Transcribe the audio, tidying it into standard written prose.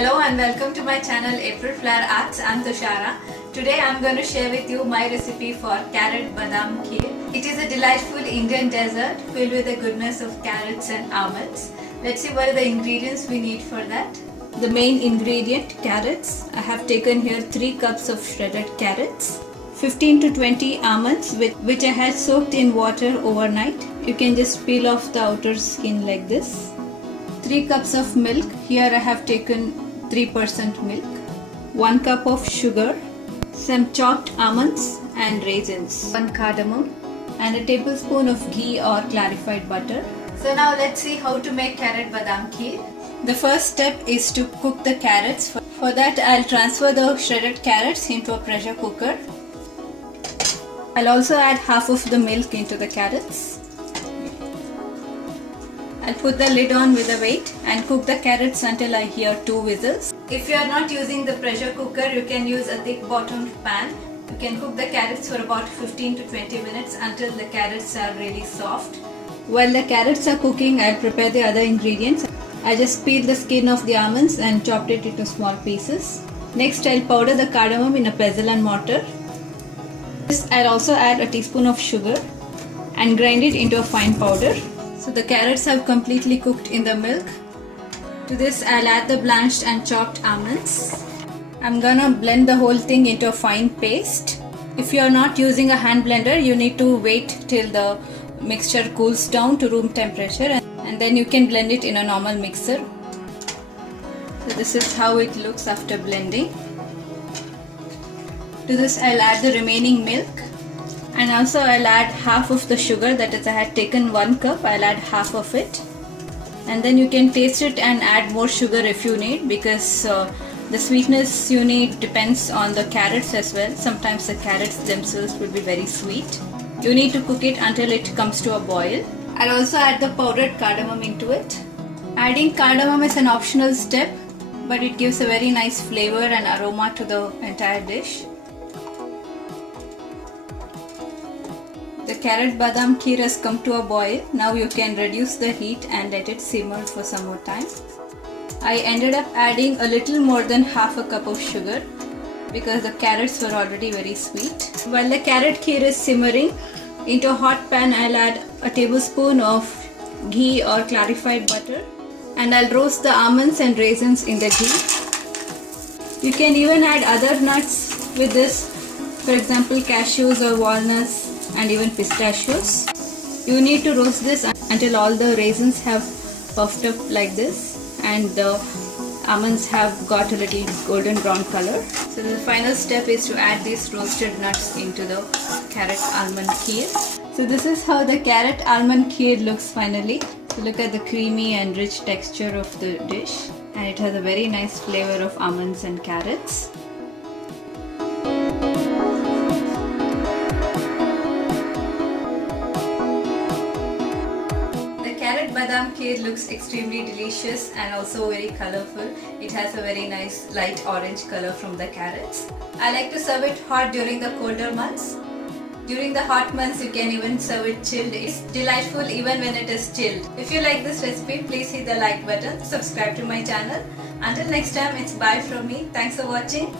Hello and welcome to my channel April Flower Arts. I'm Tushara. Today I'm going to share with you my recipe for carrot badam kheer. It is a delightful Indian dessert filled with the goodness of carrots and almonds. Let's see what are the ingredients we need for that. The main ingredient, carrots. I have taken here 3 cups of shredded carrots. 15 to 20 almonds which I had soaked in water overnight. You can just peel off the outer skin like this. 3 cups of milk. Here I have taken 3% milk. 1 cup of sugar. Some chopped almonds and raisins. 1 cardamom and a tablespoon of ghee or clarified butter. So now let's see how to make carrot badam kheer. The first step is to cook the carrots. For that I'll transfer the shredded carrots into a pressure cooker. I'll also add half of the milk into the carrots. I'll put the lid on with a weight and cook the carrots until I hear 2 whistles. If you are not using the pressure cooker, you can use a thick bottomed pan. You can cook the carrots for about 15 to 20 minutes until the carrots are really soft. While the carrots are cooking, I'll prepare the other ingredients. I just peeled the skin of the almonds and chopped it into small pieces. Next, I'll powder the cardamom in a pestle and mortar. I'll also add a teaspoon of sugar and grind it into a fine powder. So the carrots have completely cooked in the milk. To this I'll add the blanched and chopped almonds. I'm gonna blend the whole thing into a fine paste. If you are not using a hand blender, you need to wait till the mixture cools down to room temperature and then you can blend it in a normal mixer. So this is how it looks after blending. To this I'll add the remaining milk. And also I'll add half of the sugar, that is I had taken 1 cup, I'll add half of it. And then you can taste it and add more sugar if you need, because the sweetness you need depends on the carrots as well. Sometimes the carrots themselves will be very sweet. You need to cook it until it comes to a boil. I'll also add the powdered cardamom into it. Adding cardamom is an optional step, but it gives a very nice flavor and aroma to the entire dish. The carrot badam kheer has come to a boil. Now you can reduce the heat and let it simmer for some more time. I ended up adding a little more than half a cup of sugar because the carrots were already very sweet. While the carrot kheer is simmering, into a hot pan I'll add a tablespoon of ghee or clarified butter and I'll roast the almonds and raisins in the ghee. You can even add other nuts with this, for example cashews or walnuts and even pistachios. You need to roast this until all the raisins have puffed up like this and the almonds have got a little golden brown color. So the final step is to add these roasted nuts into the carrot almond kheer. So this is how the carrot almond kheer looks finally. So look at the creamy and rich texture of the dish, and it has a very nice flavor of almonds and carrots. Carrot badam kheer looks extremely delicious and also very colorful. It has a very nice light orange color from the carrots. I like to serve it hot during the colder months. During the hot months you can even serve it chilled. It's delightful even when it is chilled. If you like this recipe, please hit the like button, subscribe to my channel. Until next time, it's bye from me. Thanks for watching.